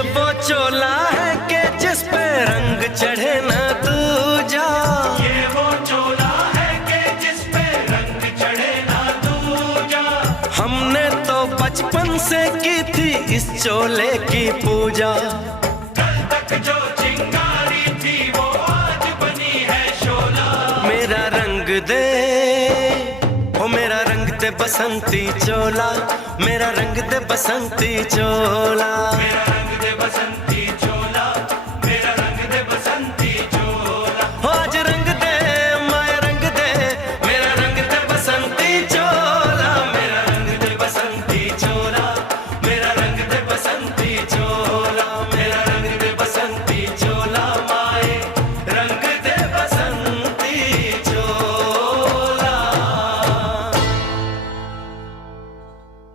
वो चोला है कि जिस पे रंग चढ़े ना दूजा। ये वो चोला है कि जिस पे रंग चढ़े ना दूजा। हमने तो बचपन से की थी इस चोले की पूजा। कल तक जो चिंगारी थी वो आज बनी है शोला। मेरा रंग दे, ओ मेरा रंग दे बसंती चोला, मेरा रंग दे बसंती चोला। मेरा